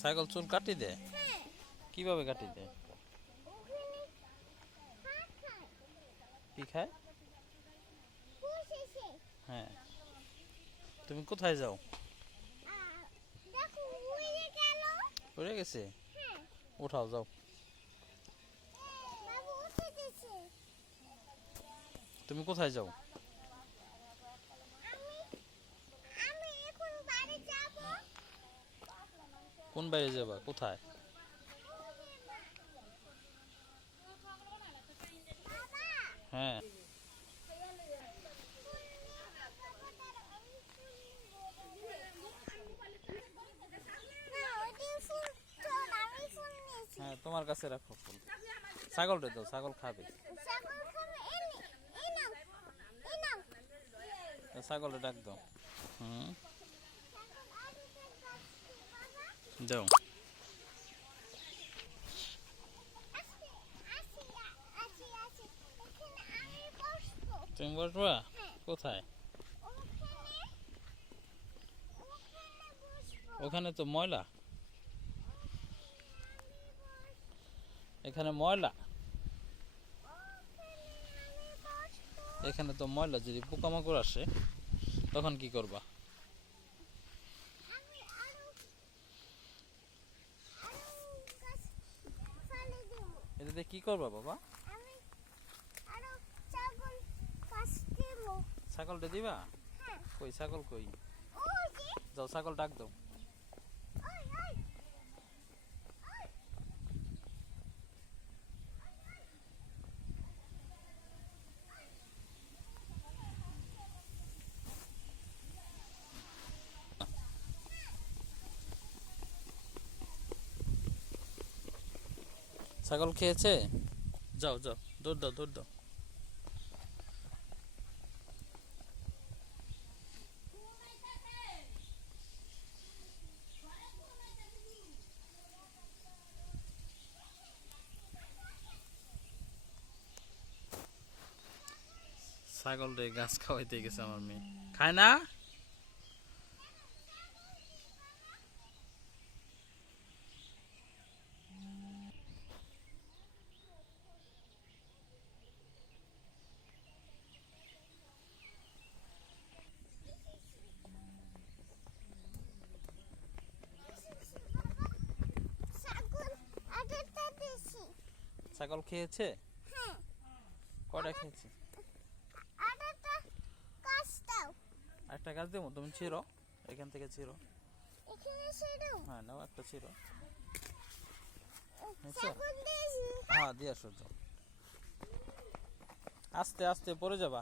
ছাগল চুল কাটি হ্যাঁ কীভাবে কাটি খায় কি খায়? হ্যাঁ। তুমি কোথায় যাও? উড়ে গেছে? উঠাও, যাও। তুমি কোথায় যাও আমি আমি এখন বাড়ি যাব কোন বাইরে যাবা? কোথায়? হ্যাঁ। হ্যাঁ তোমার কাছে রাখো ফুল। ছাগলটা দাও, ছাগল খাবে। ছাগলটা ডাক দাও। হুম ছাগল আর একটা গাছ বসবো তুমি বসবা কোথায় ওখানে তো ময়লা এখানে ময়লা এখানে তো ময়লা যদি পোকামাকড় আসে তখন কি করবা আমি আরও আরও গাছ ফেলে এটাতে কি করব বাবা? ছাগলটা দিবা? হ্যাঁ। কই ছাগল কই? যাও ছাগল ডাক দাও ছাগল খেয়েছে? যাও যাও, দৌড় দাও দৌড় দাও। ছাগল রে, গাছ খাওয়াইতে গেছে আমার মেয়ে। খায় না? ছাগল খেয়েছে? কটা খেয়েছে? একটা গাছ দেবো? তুমি ছিড়ো। এখান থেকে ছিড়ো। হ্যাঁ নাও একটা ছিঁড়ো। হ্যাঁ দিয়ে আসো আস্তে আস্তে পড়ে যাবা।